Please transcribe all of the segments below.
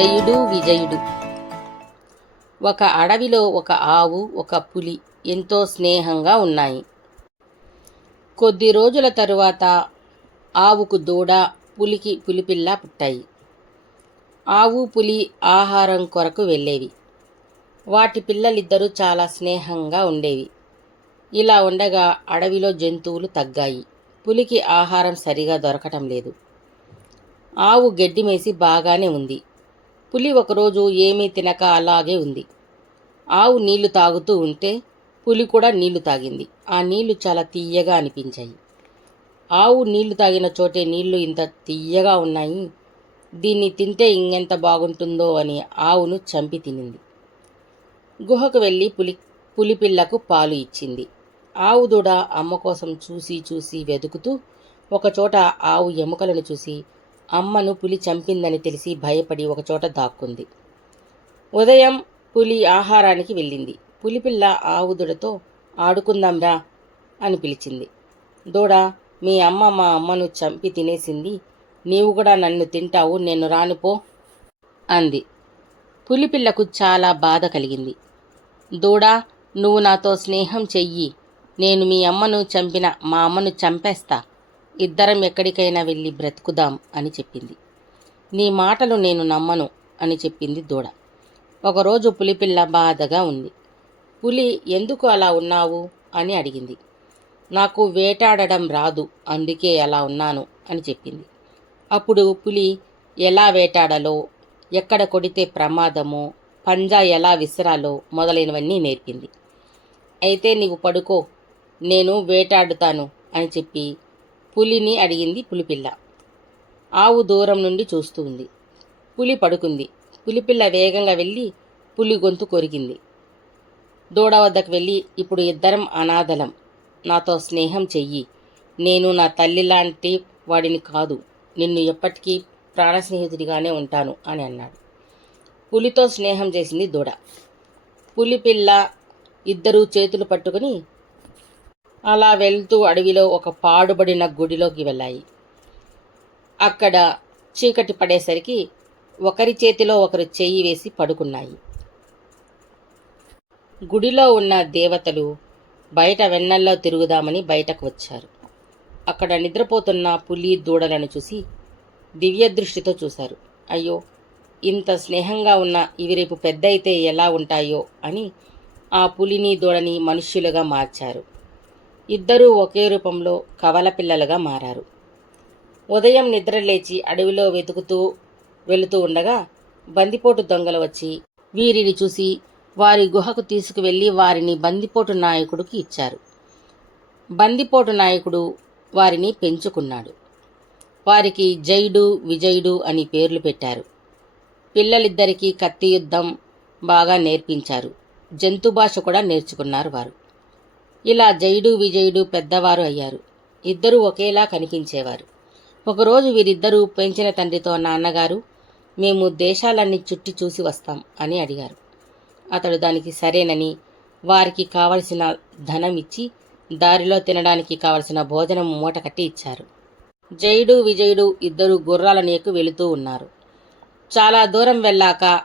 జయుడు విజయుడు. ఒక అడవిలో ఒక ఆవు ఒక పులి ఎంతో స్నేహంగా ఉన్నాయి. కొద్ది రోజుల తరువాత ఆవుకు దూడ పులికి పులిపిల్ల పుట్టాయి. ఆవు పులి ఆహారం కొరకు వెళ్ళేవి. వాటి పిల్లలిద్దరూ చాలా స్నేహంగా ఉండేవి. ఇలా ఉండగా అడవిలో జంతువులు తగ్గాయి. పులికి ఆహారం సరిగా దొరకటం లేదు. ఆవు గడ్డి మేసి బాగానే ఉంది. పులి ఒకరోజు ఏమీ తినక అలాగే ఉంది. ఆవు నీళ్ళు తాగుతూ ఉంటే పులి కూడా నీళ్ళు తాగింది. ఆ నీళ్ళు చాలా తీయగా అనిపించాయి. ఆవు నీళ్ళు తాగిన చోటే నీళ్ళు ఇంత తీయగా ఉన్నాయి. దీన్ని తింటే ఇంకెంత బాగుంటుందో అని ఆవును చంపి తినింది. గుహకు వెళ్ళి పులి పులిపిల్లకు పాలు ఇచ్చింది. ఆవు దూడ అమ్మ కోసం చూసి చూసి వెతుకుతూ ఒకచోట ఆవు ఎముకలను చూసి అమ్మను పులి చంపిందని తెలిసి భయపడి ఒకచోట దాక్కుంది. ఉదయం పులి ఆహారానికి వెళ్ళింది. పులిపిల్ల ఆవు దూడతో ఆడుకుందాంరా అని పిలిచింది. దూడ మీ అమ్మ మా అమ్మను చంపి తినేసింది. నీవు కూడా నన్ను తింటావు నేను రానుపో అంది. పులిపిల్లకు చాలా బాధ కలిగింది. దూడా నువ్వు నాతో స్నేహం చెయ్యి. నేను మీ అమ్మను చంపిన మా అమ్మను చంపేస్తా. ఇద్దరం ఎక్కడికైనా వెళ్ళి బ్రతుకుదాం అని చెప్పింది. నీ మాటలు నేను నమ్మను అని చెప్పింది దూడ. ఒకరోజు పులిపిల్ల బాధగా ఉంది. పులి ఎందుకు అలా ఉన్నావు? అని అడిగింది. నాకు వేటాడడం రాదు అందుకే అలా ఉన్నాను అని చెప్పింది. అప్పుడు పులి ఎలా వేటాడాలో? ఎక్కడ కొడితే ప్రమాదమో? పంజా ఎలా విసరాలో? మొదలైనవన్నీ నేర్పింది. అయితే నీవు పడుకో నేను వేటాడుతాను అని చెప్పి పులిని అడిగింది పులిపిల్ల. ఆవు దూరం నుండి చూస్తూ ఉంది. పులి పడుకుంది. పులిపిల్ల వేగంగా వెళ్ళి పులి గొంతు కొరిగింది. దూడ వద్దకు వెళ్ళి ఇప్పుడు ఇద్దరం అనాథలం. నాతో స్నేహం చెయ్యి. నేను నా తల్లి లాంటి వాడిని కాదు. నిన్ను ఎప్పటికీ ప్రాణ స్నేహితుడిగానే ఉంటాను అని అన్నాడు. పులితో స్నేహం చేసింది దూడ. పులిపిల్ల ఇద్దరూ చేతులు పట్టుకుని అలా వెళ్తూ అడవిలో ఒక పాడుబడిన గుడిలోకి వెళ్ళాయి. అక్కడ చీకటి పడేసరికి ఒకరి చేతిలో ఒకరు చెయ్యి వేసి పడుకున్నాయి. గుడిలో ఉన్న దేవతలు బయట వెన్నెల్లో తిరుగుదామని బయటకు వచ్చారు. అక్కడ నిద్రపోతున్న పులి దూడలను చూసి దివ్య దృష్టితో చూశారు. అయ్యో ఇంత స్నేహంగా ఉన్న ఇవి రేపు పెద్ద అయితే ఎలా ఉంటాయో అని ఆ పులిని దూడని మనుష్యులుగా మార్చారు. ఇద్దరూ ఒకే రూపంలో కవల పిల్లలుగా మారారు. ఉదయం నిద్ర లేచి అడవిలో వెతుకుతూ వెళుతూ ఉండగా బందిపోటు దొంగలు వచ్చి వీరిని చూసి వారి గుహకు తీసుకువెళ్ళి వారిని బందిపోటు నాయకుడికి ఇచ్చారు. బందిపోటు నాయకుడు వారిని పెంచుకున్నాడు. వారికి జైడు విజయుడు అని పేర్లు పెట్టారు. పిల్లలిద్దరికీ కత్తి యుద్ధం బాగా నేర్పించారు. జంతు భాష కూడా నేర్చుకున్నారు వారు. ఇలా జయుడు విజయుడు పెద్దవారు అయ్యారు. ఇద్దరూ ఒకేలా కనిపించేవారు. ఒకరోజు వీరిద్దరూ పెంచిన తండ్రితో నాన్నగారు మేము దేశాలన్నీ చుట్టి చూసి వస్తాం అని అడిగారు. అతడు దానికి సరేనని వారికి కావలసిన ధనం ఇచ్చి దారిలో తినడానికి కావలసిన భోజనం మూట కట్టి ఇచ్చారు. జయుడు విజయుడు ఇద్దరు గుర్రాల నేకు వెళుతూ ఉన్నారు. చాలా దూరం వెళ్ళాక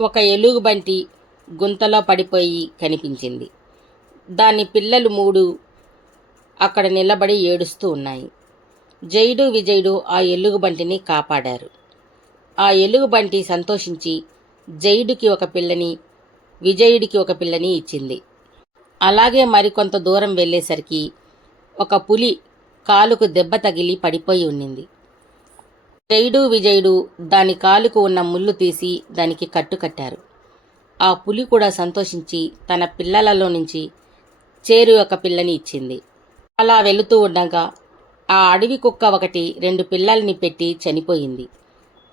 ఒక ఎలుగుబంటి గుంతలో పడిపోయి కనిపించింది. దాని పిల్లలు మూడు అక్కడ నిలబడి ఏడుస్తూ ఉన్నాయి. జైడు విజయుడు ఆ ఎలుగుబంటిని కాపాడారు. ఆ ఎలుగుబంటి సంతోషించి జైడుకి ఒక పిల్లని విజయుడికి ఒక పిల్లని ఇచ్చింది. అలాగే మరికొంత దూరం వెళ్ళేసరికి ఒక పులి కాలుకు దెబ్బ తగిలి పడిపోయి ఉన్నింది. జైడు విజయుడు దాని కాలుకు ఉన్న ముళ్ళు తీసి దానికి కట్టుకట్టారు ఆ పులి కూడా సంతోషించి తన పిల్లలలో నుంచి చేరు ఒక పిల్లని ఇచ్చింది. అలా వెళుతూ ఉండగా ఆ అడవి కుక్క ఒకటి రెండు పిల్లల్ని పెట్టి చనిపోయింది.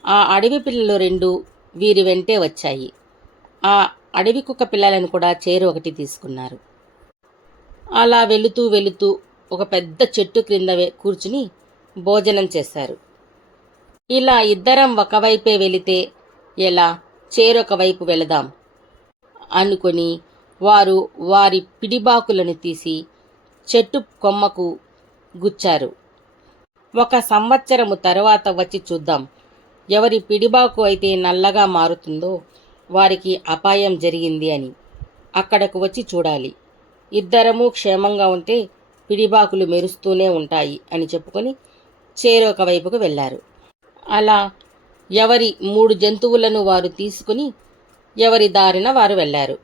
ఆ అడవి పిల్లలు రెండు వీరి వెంటే వచ్చాయి. ఆ అడవి కుక్క పిల్లలను కూడా చేరు ఒకటి తీసుకున్నారు. అలా వెళుతూ వెళుతూ ఒక పెద్ద చెట్టు క్రింద కూర్చుని భోజనం చేశారు. ఇలా ఇద్దరం ఒకవైపే వెళితే ఎలా? చేరొక వైపు వెళదాం అనుకొని వారు వారి పిడిబాకులను తీసి చెట్టు కొమ్మకు గుచ్చారు. ఒక సంవత్సరము తర్వాత వచ్చి చూద్దాం. ఎవరి పిడిబాకు అయితే నల్లగా మారుతుందో వారికి అపాయం జరిగింది అని అక్కడకు వచ్చి చూడాలి. ఇద్దరము క్షేమంగా ఉంటే పిడిబాకులు మెరుస్తూనే ఉంటాయి అని చెప్పుకొని చేరొక వైపుకు వెళ్ళారు. అలా ఎవరి మూడు జంతువులను వారు తీసుకుని ఎవరి దారిన వారు వెళ్ళారు.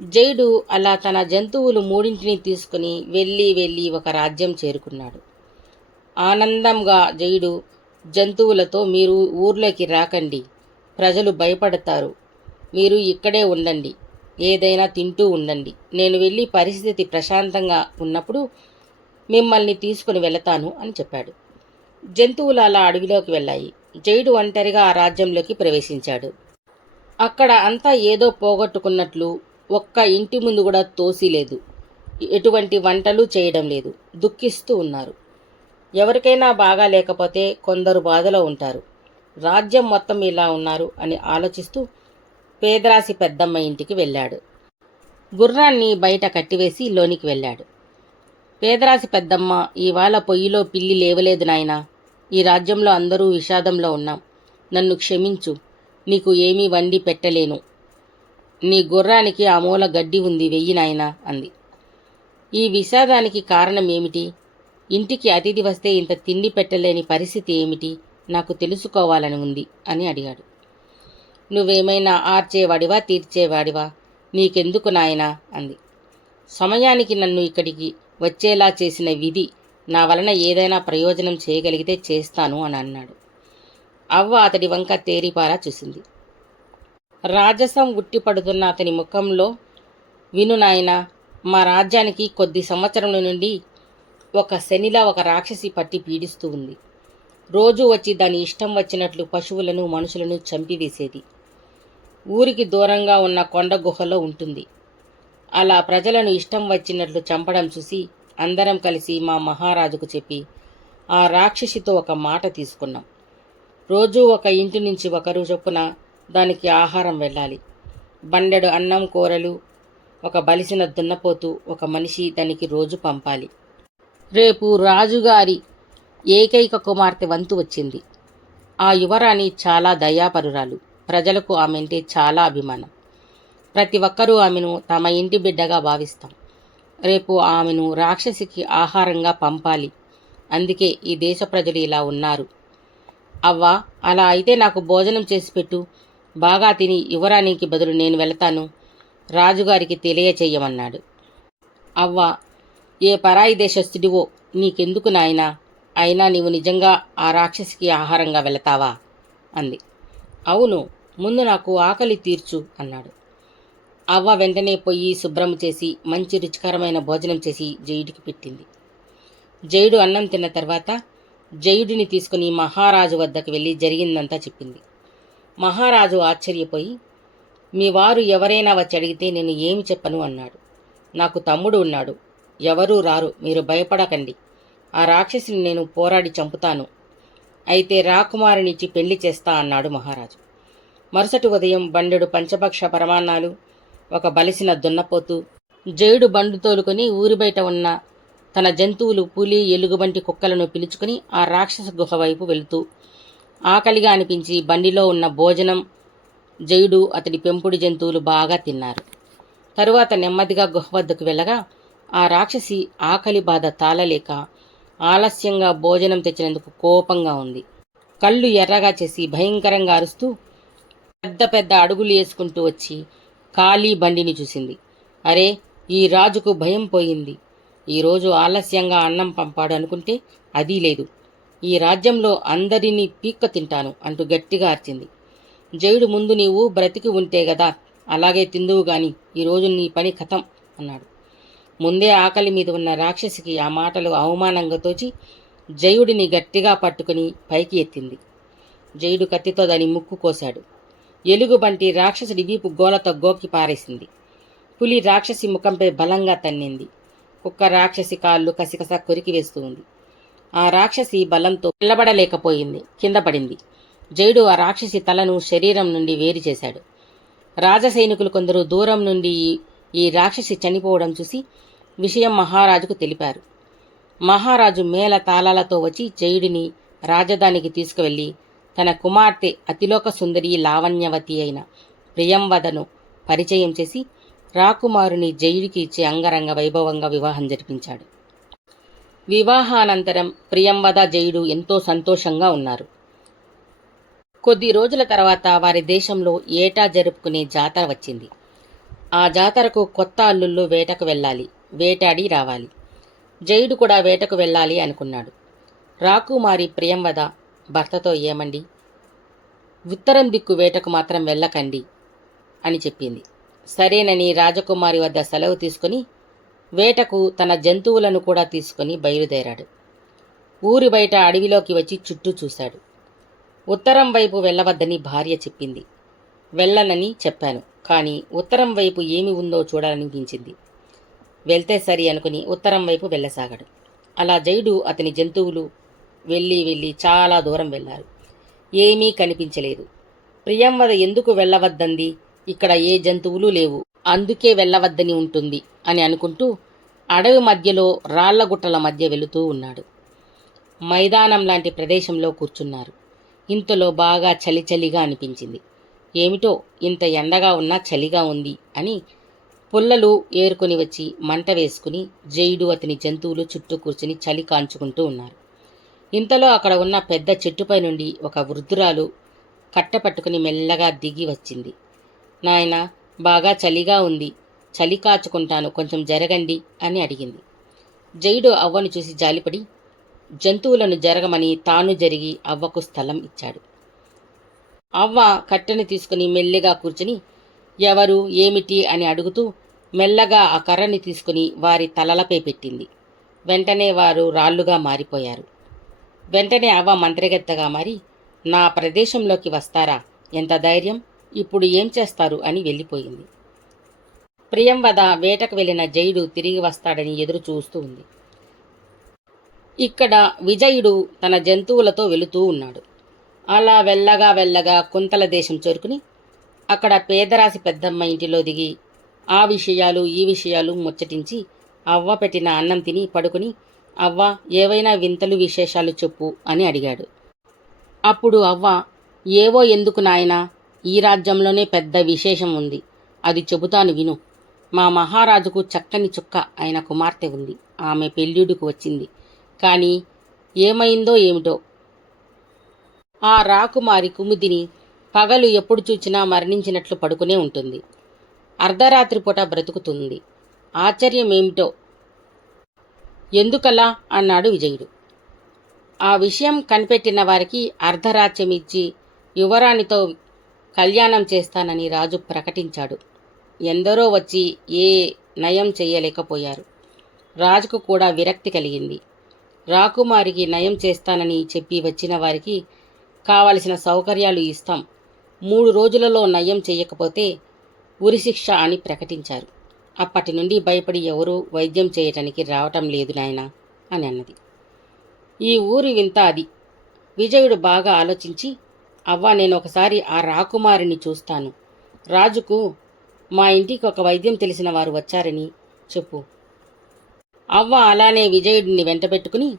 జైడు అలా తన జంతువులు మూడింటిని తీసుకుని వెళ్ళి వెళ్ళి ఒక రాజ్యం చేరుకున్నాడు. ఆనందంగా జైడు జంతువులతో మీరు ఊర్లోకి రాకండి. ప్రజలు భయపడతారు. మీరు ఇక్కడే ఉండండి. ఏదైనా తింటూ ఉండండి. నేను వెళ్ళి పరిస్థితి ప్రశాంతంగా ఉన్నప్పుడు మిమ్మల్ని తీసుకుని వెళతాను అని చెప్పాడు. జంతువులు అలా అడవిలోకి వెళ్ళాయి. జైడు ఒంటరిగా ఆ రాజ్యంలోకి ప్రవేశించాడు. అక్కడ అంతా ఏదో పోగొట్టుకున్నట్లు ఒక్క ఇంటి ముందు కూడా తోసిలేదు ఎటువంటి వంటలు చేయడం లేదు. దుఃఖిస్తూ ఉన్నారు. ఎవరికైనా బాగా లేకపోతే కొందరు బాధలో ఉంటారు. రాజ్యం మొత్తం ఇలా ఉన్నారు అని ఆలోచిస్తూ పేదరాశి పెద్దమ్మ ఇంటికి వెళ్ళాడు. గుర్రాన్ని బయట కట్టివేసి లోనికి వెళ్ళాడు. పేదరాశి పెద్దమ్మ ఇవాళ పొయ్యిలో పిల్లి లేవలేదు నాయనా. ఈ రాజ్యంలో అందరూ విషాదంలో ఉన్నాం. నన్ను క్షమించు. నీకు ఏమీ వండి పెట్టలేను. నీ గుర్రానికి ఆ మూల గడ్డి ఉంది వెయ్యి నాయనా అంది. ఈ విషాదానికి కారణం ఏమిటి? ఇంటికి అతిథి వస్తే ఇంత తిండి పెట్టలేని పరిస్థితి ఏమిటి? నాకు తెలుసుకోవాలని ఉంది అని అడిగాడు. నువ్వేమైనా ఆర్చేవాడివా తీర్చేవాడివా? నీకెందుకు నాయనా అంది. సమయానికి నన్ను ఇక్కడికి వచ్చేలా చేసిన విధి నా వలన ఏదైనా ప్రయోజనం చేయగలిగితే చేస్తాను అని అన్నాడు. అవ్వ అతడి వంక తేరిపారా చూసింది. రాజసం ఉట్టిపడుతున్న అతని ముఖంలో విను నాయన మా రాజ్యానికి కొద్ది సంవత్సరముల నుండి ఒక శనిలా ఒక రాక్షసి పట్టి పీడిస్తూ ఉంది. రోజు వచ్చి దాని ఇష్టం వచ్చినట్లు పశువులను మనుషులను చంపివేసేది. ఊరికి దూరంగా ఉన్న కొండ గుహలో ఉంటుంది. అలా ప్రజలను ఇష్టం వచ్చినట్లు చంపడం చూసి అందరం కలిసి మా మహారాజుకు చెప్పి ఆ రాక్షసితో ఒక మాట తీసుకున్నాం. రోజు ఒక ఇంటి నుంచి ఒకరు చొప్పున దానికి ఆహారం వెళ్ళాలి. బండెడు అన్నం కూరలు ఒక బలిసిన దున్నపోతు ఒక మనిషి దానికి రోజు పంపాలి. రేపు రాజుగారి ఏకైక కుమార్తె వంతు వచ్చింది. ఆ యువరాణి చాలా దయాపరురాలు. ప్రజలకు ఆమెంటే చాలా అభిమానం. ప్రతి ఒక్కరూ ఆమెను తమ ఇంటి బిడ్డగా భావిస్తాం. రేపు ఆమెను రాక్షసికి ఆహారంగా పంపాలి. అందుకే ఈ దేశ ప్రజలు ఇలా ఉన్నారు. అవ్వా అలా అయితే నాకు భోజనం చేసి పెట్టు. బాగా తిని యువరాణికి బదులు నేను వెళతాను. రాజుగారికి తెలియచేయమన్నాడు. అవ్వ ఏ పరాయి దేశస్థుడివో నీకెందుకు నాయనా? అయినా నీవు నిజంగా ఆ రాక్షసికి ఆహారంగా వెళతావా? అంది. అవును ముందు నాకు ఆకలి తీర్చు అన్నాడు. అవ్వ వెంటనే పొయ్యి శుభ్రం చేసి మంచి రుచికరమైన భోజనం చేసి జయుడికి పెట్టింది. జయుడు అన్నం తిన్న తర్వాత జయుడిని తీసుకుని మహారాజు వద్దకు వెళ్ళి జరిగిందంతా చెప్పింది. మహారాజు ఆశ్చర్యపోయి మీ వారు ఎవరైనా వచ్చి అడిగితే నేను ఏమి చెప్పను అన్నాడు. నాకు తమ్ముడు ఉన్నాడు. ఎవరూ రారు. మీరు భయపడకండి. ఆ రాక్షసిని నేను పోరాడి చంపుతాను. అయితే రాకుమారునిచ్చి పెళ్ళి చేస్తా అన్నాడు మహారాజు. మరుసటి ఉదయం బండెడు పంచభక్ష పరమాన్నాలు ఒక బలిసిన దున్నపోతు జయుడు బండు తోలుకొని ఊరి బయట ఉన్న తన జంతువులు పులి ఎలుగుబంటి కుక్కలను పిలుచుకుని ఆ రాక్షస గుహ వైపు వెళుతూ ఆకలిగా అనిపించి బండిలో ఉన్న భోజనం జయుడు అతడి పెంపుడు జంతువులు బాగా తిన్నారు. తరువాత నెమ్మదిగా గుహ వద్దకు వెళ్ళగా ఆ రాక్షసి ఆకలి బాధ తాళలేక ఆలస్యంగా భోజనం తెచ్చినందుకు కోపంగా ఉంది. కళ్ళు ఎర్రగా చేసి భయంకరంగా అరుస్తూ పెద్ద పెద్ద అడుగులు వేసుకుంటూ వచ్చి ఖాళీ బండిని చూసింది. అరే ఈ రాజుకు భయం పోయింది. ఈరోజు ఆలస్యంగా అన్నం పంపాడు అనుకుంటే అదీ లేదు. ఈ రాజ్యంలో అందరినీ పీక్క తింటాను అంటూ గట్టిగా అర్చింది. జయుడు ముందు నీవు బ్రతికి ఉంటే గదా అలాగే తిందువు గాని ఈరోజు నీ పని కథం అన్నాడు. ముందే ఆకలి మీద ఉన్న రాక్షసికి ఆ మాటలు అవమానంగా తోచి జయుడిని గట్టిగా పట్టుకుని పైకి ఎత్తింది. జయుడు కత్తితో దాని ముక్కు కోశాడు. ఎలుగుబంటి రాక్షసుడి వీపు గోలతో గోకి పారేసింది. పులి రాక్షసి ముఖంపై బలంగా తన్నింది. కుక్క రాక్షసి కాళ్ళు కసికస కొరికి వేస్తూ ఉంది. ఆ రాక్షసి బలంతో నిలబడలేకపోయింది. కింద పడింది. జయుడు ఆ రాక్షసి తలను శరీరం నుండి వేరు చేశాడు. రాజసైనికులు కొందరు దూరం నుండి ఈ- ఈ రాక్షసి చనిపోవడం చూసి విషయం మహారాజుకు తెలిపారు. మహారాజు మేళ తాళాలతో వచ్చి జయుడిని రాజధానికి తీసుకువెళ్ళి తన కుమార్తె అతిలోక సుందరి లావణ్యవతి అయిన ప్రియంవదను పరిచయం చేసి రాకుమారుని జయుడికి ఇచ్చే అంగరంగ వైభవంగా వివాహం జరిపించాడు. వివాహానంతరం ప్రియంవద జయుడు ఎంతో సంతోషంగా ఉన్నారు. కొద్ది రోజుల తర్వాత వారి దేశంలో ఏటా జరుపుకునే జాతర వచ్చింది. ఆ జాతరకు కొత్త అల్లుళ్ళు వేటకు వెళ్ళాలి వేటాడి రావాలి. జయుడు కూడా వేటకు వెళ్ళాలి అనుకున్నాడు. రాకుమారి ప్రియంవద భర్తతో ఏమండి? ఉత్తరం దిక్కు వేటకు మాత్రం వెళ్ళకండి అని చెప్పింది. సరేనని రాజకుమారి వద్ద సెలవు తీసుకుని వేటకు తన జంతువులను కూడా తీసుకుని బయలుదేరాడు. ఊరి బయట అడవిలోకి వచ్చి చుట్టూ చూశాడు. ఉత్తరం వైపు వెళ్ళవద్దని భార్య చెప్పింది. వెళ్ళనని చెప్పాను కానీ ఉత్తరం వైపు ఏమి ఉందో చూడాలనిపించింది. వెళ్తే సరి అనుకుని ఉత్తరం వైపు వెళ్ళసాగాడు. అలా జయుడు అతని జంతువులు వెళ్ళి వెళ్ళి చాలా దూరం వెళ్ళారు. ఏమీ కనిపించలేదు. ప్రియంవద ఎందుకు వెళ్ళవద్దంది? ఇక్కడ ఏ జంతువులు లేవు. అందుకే వెళ్ళవద్దని ఉంటుంది అని అనుకుంటూ అడవి మధ్యలో రాళ్ళగుట్టల మధ్య వెళుతూ ఉన్నాడు. మైదానం లాంటి ప్రదేశంలో కూర్చున్నారు. ఇంతలో బాగా చలి చలిగా అనిపించింది. ఏమిటో ఇంత ఎండగా ఉన్నా చలిగా ఉంది అని పుల్లలు ఏరుకొని వచ్చి మంట వేసుకుని జైడు అతని జంతువులు చుట్టూ కూర్చుని చలి కాంచుకుంటూ ఉన్నారు. ఇంతలో అక్కడ ఉన్న పెద్ద చెట్టుపై నుండి ఒక వృద్ధురాలు కట్టపట్టుకుని మెల్లగా దిగి వచ్చింది. నాయనా బాగా చలిగా ఉంది. చలి కాచుకుంటాను కొంచెం జరగండి అని అడిగింది. జయుడు అవ్వను చూసి జాలిపడి జంతువులను జరగమని తాను జరిగి అవ్వకు స్థలం ఇచ్చాడు. అవ్వ కట్టెను తీసుకుని మెల్లిగా కూర్చుని ఎవరు ఏమిటి అని అడుగుతూ మెల్లగా ఆ కర్రని తీసుకుని వారి తలలపై పెట్టింది. వెంటనే వారు రాళ్ళుగా మారిపోయారు. వెంటనే అవ్వ మంత్రగత్తగా మారి నా ప్రదేశంలోకి వస్తారా? ఎంత ధైర్యం! ఇప్పుడు ఏం చేస్తారు అని వెళ్ళిపోయింది. ప్రియంవద వేటకు వెళ్ళిన జయుడు తిరిగి వస్తాడని ఎదురు చూస్తూ ఉంది. ఇక్కడ విజయుడు తన జంతువులతో వెళుతూ ఉన్నాడు. అలా వెళ్ళగా వెళ్ళగా కుంతల దేశం చేరుకుని అక్కడ పేదరాశి పెద్దమ్మ ఇంటిలో దిగి ఆ విషయాలు ఈ విషయాలు ముచ్చటించి అవ్వ పెట్టిన అన్నం తిని పడుకుని అవ్వ ఏవైనా వింతలు విశేషాలు చెప్పు అని అడిగాడు. అప్పుడు అవ్వ ఏవో ఎందుకు నాయనా? ఈ రాజ్యంలోనే పెద్ద విశేషం ఉంది. అది చెబుతాను విను. మా మహారాజుకు చక్కని చుక్క అయిన కుమార్తె ఉంది. ఆమె పెళ్ళిడుకు వచ్చింది. కానీ ఏమైందో ఏమిటో? ఆ రాకుమారి కుముదిని పగలు ఎప్పుడు చూచినా మరణించినట్లు పడుకునే ఉంటుంది. అర్ధరాత్రి పూట బ్రతుకుతుంది. ఆశ్చర్యం ఏమిటో? ఎందుకలా? అన్నాడు విజయుడు. ఆ విషయం కనిపెట్టిన వారికి అర్ధరాజ్యం ఇచ్చి యువరాణితో కళ్యాణం చేస్తానని రాజు ప్రకటించాడు. ఎందరో వచ్చి ఏ నయం చేయలేకపోయారు. రాజుకు కూడా విరక్తి కలిగింది. రాకుమారికి నయం చేస్తానని చెప్పి వచ్చిన వారికి కావలసిన సౌకర్యాలు ఇస్తాం. మూడు రోజులలో నయం చేయకపోతే ఉరిశిక్ష అని ప్రకటించారు. అప్పటి నుండి భయపడి ఎవరూ వైద్యం చేయటానికి రావటం లేదు నాయనా అని అన్నది. ఈ ఊరి వింత అది. విజయుడు బాగా ఆలోచించి అవ్వ నేను ఒకసారి ఆ రాకుమారిని చూస్తాను. రాజుకు మా ఇంటికి ఒక వైద్యం తెలిసిన వారు వచ్చారని చెప్పు. అవ్వ అలానే విజయుడిని వెంటబెట్టుకుని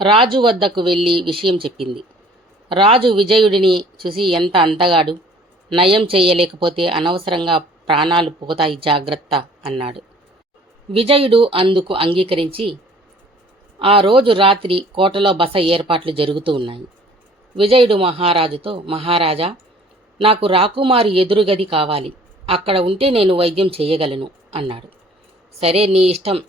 రాజు వద్దకు వెళ్ళి విషయం చెప్పింది. రాజు విజయుడిని చూసి ఎంత అంతగాడు నయం చేయలేకపోతే అనవసరంగా ప్రాణాలు పోతాయి జాగ్రత్త అన్నాడు. విజయుడు అందుకు అంగీకరించి ఆ రోజు రాత్రి కోటలో బస ఏర్పాట్లు జరుగుతూ ఉన్నాయి. విజయుడు మహారాజుతో మహారాజా నాకు రాకుమారి ఎదురుగది కావాలి. అక్కడ ఉంటే నేను వైద్యం చేయగలను అన్నాడు. సరే నీ ఇష్టం.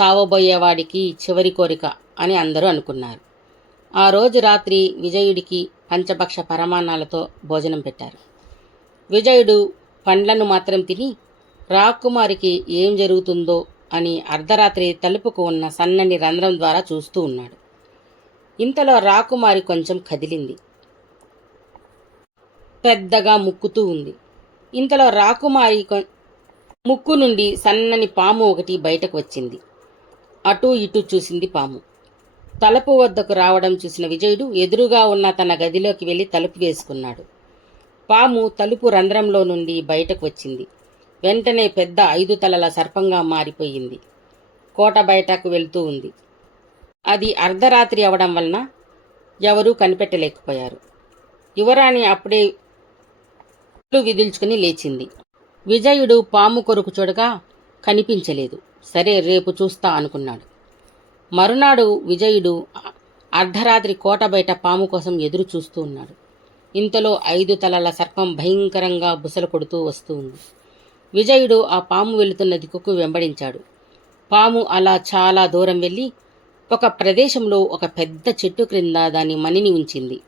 చావబోయేవాడికి చివరి కోరిక అని అందరూ అనుకున్నారు. ఆ రోజు రాత్రి విజయుడికి పంచభక్ష పరమాన్నాలతో భోజనం పెట్టారు. విజయుడు పండ్లను మాత్రం తిని రాకుమారికి ఏం జరుగుతుందో అని అర్ధరాత్రి తలుపుకు ఉన్న సన్నని రంధ్రం ద్వారా చూస్తూ ఉన్నాడు. ఇంతలో రాకుమారి కొంచెం కదిలింది. పెద్దగా ముక్కుతూ ఉంది. ఇంతలో రాకుమారి ముక్కు నుండి సన్నని పాము ఒకటి బయటకు వచ్చింది. అటూ ఇటూ చూసింది పాము. తలుపు వద్దకు రావడం చూసిన విజయుడు ఎదురుగా ఉన్న తన గదిలోకి వెళ్ళి తలుపు వేసుకున్నాడు. పాము తలుపు రంధ్రంలో నుండి బయటకు వచ్చింది. వెంటనే పెద్ద ఐదు తలల సర్పంగా మారిపోయింది. కోట బయటకు వెళ్తూ ఉంది. అది అర్ధరాత్రి అవడం వలన ఎవరూ కనిపెట్టలేకపోయారు. యువరాణి అప్పుడే కళ్ళు విదిల్చుకుని లేచింది. విజయుడు పాము కొరకు చూడగా కనిపించలేదు. సరే రేపు చూస్తా అనుకున్నాడు. మరునాడు విజయుడు అర్ధరాత్రి కోట బయట పాము కోసం ఎదురు చూస్తూ ఉన్నాడు. ఇంతలో ఐదు తలల సర్పం భయంకరంగా బుసలు కొడుతూ వస్తూ ఉంది. విజయుడు ఆ పాము వెళుతున్న దిక్కుకు వెంబడించాడు. పాము అలా చాలా దూరం వెళ్ళి ఒక ప్రదేశంలో ఒక పెద్ద చెట్టు క్రింద దాని మణిని ఉంచింది.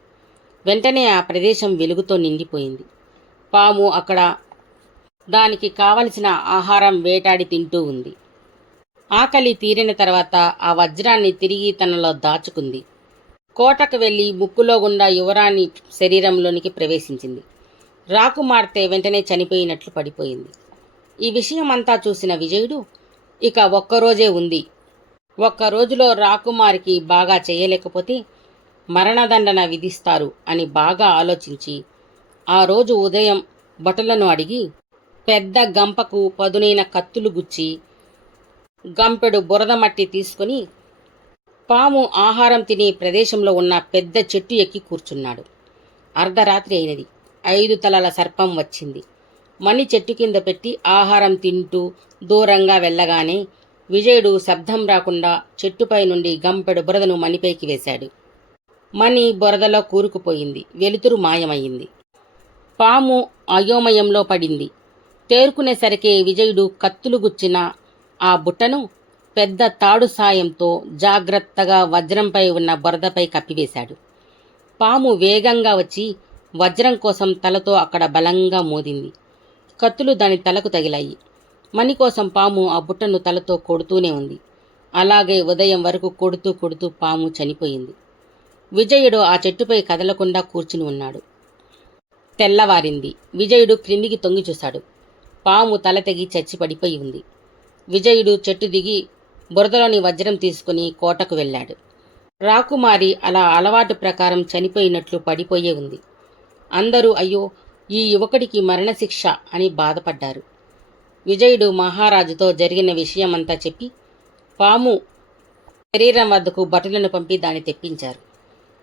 వెంటనే ఆ ప్రదేశం వెలుగుతో నిండిపోయింది. పాము అక్కడ దానికి కావలసిన ఆహారం వేటాడి తింటూ ఉంది. ఆకలి తీరిన తర్వాత ఆ వజ్రాన్ని తిరిగి తనలో దాచుకుంది. కోటకు వెళ్ళి ముక్కులో గుండా యువరాణి శరీరంలోనికి ప్రవేశించింది. రాకుమార్తె వెంటనే చనిపోయినట్లు పడిపోయింది. ఈ విషయమంతా చూసిన విజయుడు ఇక ఒక్కరోజే ఉంది. ఒక్క రోజులో రాకుమారికి బాగా చేయలేకపోతే మరణదండన విధిస్తారు అని బాగా ఆలోచించి ఆ రోజు ఉదయం భటులను అడిగి పెద్ద గంపకు పదునైన కత్తులు గుచ్చి గంపెడు బురద మట్టి తీసుకుని పాము ఆహారం తినే ప్రదేశంలో ఉన్న పెద్ద చెట్టు ఎక్కి కూర్చున్నాడు. అర్ధరాత్రి అయినది. ఐదు తలల సర్పం వచ్చింది. మణి చెట్టు కింద పెట్టి ఆహారం తింటూ దూరంగా వెళ్ళగానే విజయుడు శబ్దం రాకుండా చెట్టుపై నుండి గంపెడు బురదను మణిపైకి వేశాడు. మణి బురదలో కూరుకుపోయింది. వెలుతురు మాయమయ్యింది పాము అయోమయంలో పడింది. తేరుకునేసరికే విజయుడు కత్తులు గుచ్చిన ఆ బుట్టను పెద్ద తాడు సాయంతో జాగ్రత్తగా వజ్రంపై ఉన్న బురదపై కప్పివేశాడు. పాము వేగంగా వచ్చి వజ్రం కోసం తలతో అక్కడ బలంగా మోదింది. కత్తులు దాని తలకు తగిలాయి. మణి కోసం పాము ఆ బుట్టను తలతో కొడుతూనే ఉంది. అలాగే ఉదయం వరకు కొడుతూ కొడుతూ పాము చనిపోయింది. విజయుడు ఆ చెట్టుపై కదలకుండా కూర్చుని ఉన్నాడు. తెల్లవారింది. విజయుడు క్రిందికి తొంగి చూశాడు. పాము తల తెగి చచ్చి పడిపోయి ఉంది. విజయుడు చెట్టు దిగి బురదలోని వజ్రం తీసుకుని కోటకు వెళ్ళాడు. రాకుమారి అలా అలవాటు ప్రకారం చనిపోయినట్లు పడిపోయే ఉంది. అందరూ అయ్యో ఈ యువకుడికి మరణశిక్ష అని బాధపడ్డారు. విజయుడు మహారాజుతో జరిగిన విషయమంతా చెప్పి పాము శరీరం వద్దకు భటులను పంపి దాన్ని తెప్పించారు.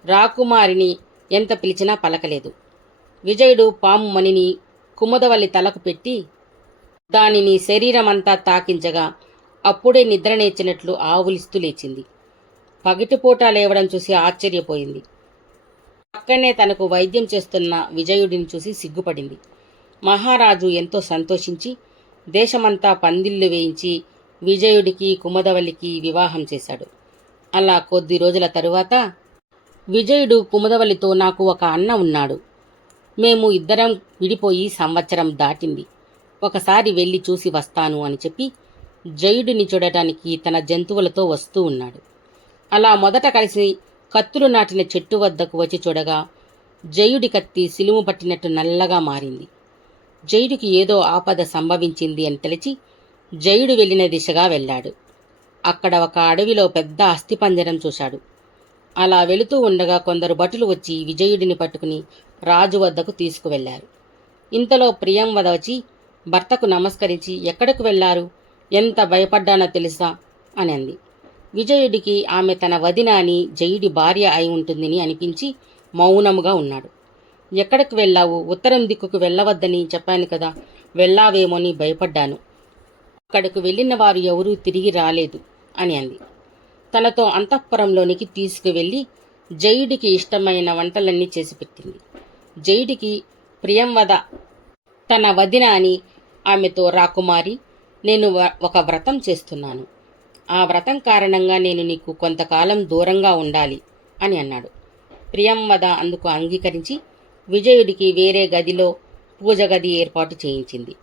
రాకుమారిని ఎంత పిలిచినా పలకలేదు. విజయుడు పాము మణిని కుముదవల్లి తలకు పెట్టి దానిని శరీరమంతా తాకించగా అప్పుడే నిద్రనేచ్చినట్లు ఆవులిస్తూ లేచింది. పగిటిపూట లేవడం చూసి ఆశ్చర్యపోయింది. పక్కనే తనకు వైద్యం చేస్తున్న విజయుడిని చూసి సిగ్గుపడింది. మహారాజు ఎంతో సంతోషించి దేశమంతా పందిళ్ళు వేయించి విజయుడికి కుమదవల్లికి వివాహం చేశాడు. అలా కొద్ది రోజుల తరువాత విజయుడు కుమదవల్లితో నాకు ఒక అన్న ఉన్నాడు. మేము ఇద్దరం విడిపోయి సంవత్సరం దాటింది. ఒకసారి వెళ్ళి చూసి వస్తాను అని చెప్పి జయుడిని చూడటానికి తన జంతువులతో వస్తూ ఉన్నాడు. అలా మొదట కలిసి కత్తులు నాటిన చెట్టు వద్దకు వచ్చి చూడగా జయుడి కత్తి సిలుము పట్టినట్టు నల్లగా మారింది. జైడుకి ఏదో ఆపద సంభవించింది అని తెలిచి జయుడు వెళ్ళిన దిశగా వెళ్ళాడు. అక్కడ ఒక అడవిలో పెద్ద అస్థిపంజరం చూశాడు. అలా వెళుతూ ఉండగా కొందరు భటులు వచ్చి విజయుడిని పట్టుకుని రాజు వద్దకు తీసుకువెళ్ళారు ఇంతలో ప్రియంవద వచ్చి భర్తకు నమస్కరించి ఎక్కడకు వెళ్ళారు ఎంత భయపడ్డానో తెలుసా? అని అంది. విజయుడికి ఆమె తన వదిన అని జయుడి భార్య అయి ఉంటుందని అనిపించి మౌనముగా ఉన్నాడు. ఎక్కడికి వెళ్ళావు? ఉత్తరం దిక్కుకు వెళ్ళవద్దని చెప్పాను కదా. వెళ్ళావేమోని భయపడ్డాను. అక్కడకు వెళ్ళిన వారు ఎవరూ తిరిగి రాలేదు అని అంది. తనతో అంతఃపురంలోనికి తీసుకువెళ్ళి జయుడికి ఇష్టమైన వంటలన్నీ చేసి పెట్టింది. జయుడికి ప్రియంవద తన వదిన అని ఆమెతో రాకుమారి నేను వ- ఒక వ్రతం చేస్తున్నాను. ఆ వ్రతం కారణంగా నేను నీకు కొంతకాలం దూరంగా ఉండాలి అని అన్నాడు. ప్రియంవద అందుకు అంగీకరించి విజయుడికి వేరే గదిలో పూజ గది ఏర్పాటు చేయించింది.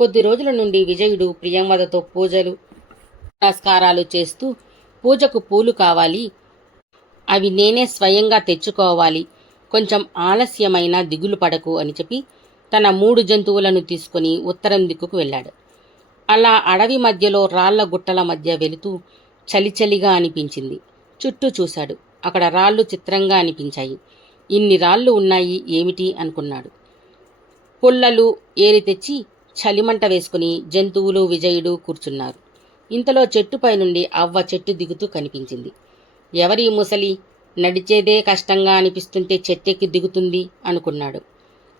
కొద్ది రోజుల నుండి విజయుడు ప్రియంవదతో పూజలు నమస్కారాలు చేస్తూ పూజకు పూలు కావాలి. అవి నేనే స్వయంగా తెచ్చుకోవాలి. కొంచెం ఆలస్యమైన దిగులు పడకు అని చెప్పి తన మూడు జంతువులను తీసుకుని ఉత్తరం దిక్కుకు వెళ్ళాడు. అలా అడవి మధ్యలో రాళ్ళ గుట్టల మధ్య వెళుతూ చలిచలిగా అనిపించింది. చుట్టూ చూశాడు. అక్కడ రాళ్ళు చిత్రంగా అనిపించాయి. ఇన్ని రాళ్ళు ఉన్నాయి ఏమిటి అనుకున్నాడు. పుల్లలు ఏరి తెచ్చి చలిమంట వేసుకుని జంతువులు విజయుడు కూర్చున్నారు. ఇంతలో చెట్టుపై నుండి అవ్వ చెట్టు దిగుతూ కనిపించింది. ఎవరి ముసలి నడిచేదే కష్టంగా అనిపిస్తుంటే చెట్టెక్కి దిగుతుంది అనుకున్నాడు.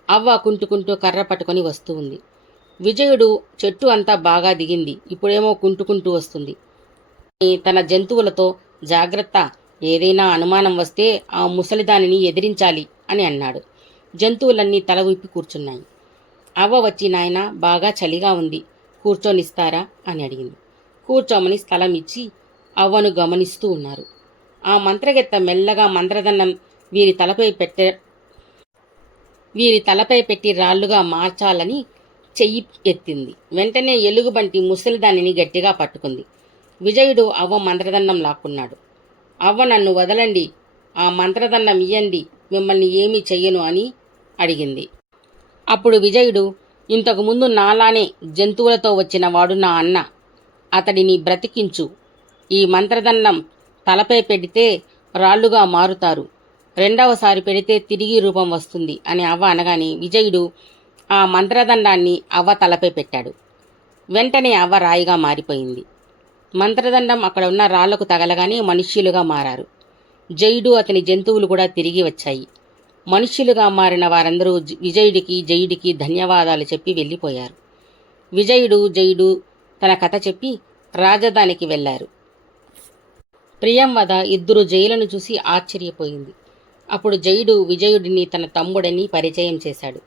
అవ్వ కుంటుకుంటూ కర్ర పట్టుకొని వస్తూ ఉంది. విజయుడు చెట్టు అంతా బాగా దిగింది. ఇప్పుడేమో కుంటుకుంటూ వస్తుంది. తన జంతువులతో జాగ్రత్త ఏదైనా అనుమానం వస్తే ఆ ముసలిదానిని ఎదిరించాలి అని అన్నాడు. జంతువులన్నీ తల ఊపి కూర్చున్నాయి. అవ్వ వచ్చి నాయన బాగా చలిగా ఉంది. కూర్చొనిస్తారా? అని అడిగింది. కూర్చోమని స్థలం ఇచ్చి అవ్వను గమనిస్తూ ఉన్నారు. ఆ మంత్రగెత్త మెల్లగా మంత్రదండం వీరి తలపై పెట్టే వీరి తలపై పెట్టి రాళ్ళుగా మార్చాలని చెయ్యి ఎత్తింది. వెంటనే ఎలుగుబంటి ముసలిదానిని గట్టిగా పట్టుకుంది. విజయుడు అవ్వ మంత్రదండం లాక్కున్నాడు. అవ్వ నన్ను వదలండి. ఆ మంత్రదండం ఇయ్యండి. మిమ్మల్ని ఏమీ చెయ్యను అని అడిగింది. అప్పుడు విజయుడు ఇంతకుముందు నాలానే జంతువులతో వచ్చిన వాడు నా అన్న. అతడిని బ్రతికించు. ఈ మంత్రదండం తలపై పెడితే రాళ్ళుగా మారుతారు. రెండవసారి పెడితే తిరిగి రూపం వస్తుంది అని అవ్వ అనగానే విజయుడు ఆ మంత్రదండాన్ని అవ్వ తలపై పెట్టాడు. వెంటనే అవ్వ రాయిగా మారిపోయింది. మంత్రదండం అక్కడ ఉన్న రాళ్ళకు తగలగానే మనుష్యులుగా మారారు. జయుడు అతని జంతువులు కూడా తిరిగి వచ్చాయి. మనుష్యులుగా మారిన వారందరూ విజయుడికి జయుడికి ధన్యవాదాలు చెప్పి వెళ్ళిపోయారు. విజయుడు జయుడు తన కథ చెప్పి రాజధానికి వెళ్ళారు ప్రియంవద ఇద్దరు జయులను చూసి ఆశ్చర్యపోయింది. అప్పుడు జయుడు విజయుడిని తన తమ్ముడని పరిచయం చేశాడు.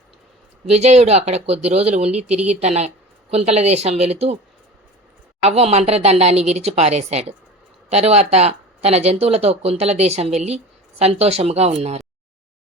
విజయుడు అక్కడ కొద్ది రోజులు ఉండి తిరిగి తన కుంతల దేశం వెళుతూ అవ్వ మంత్రదండాన్ని విరిచి పారేశాడు. తరువాత తన జంతువులతో కుంతల దేశం వెళ్ళి సంతోషముగా ఉన్నారు.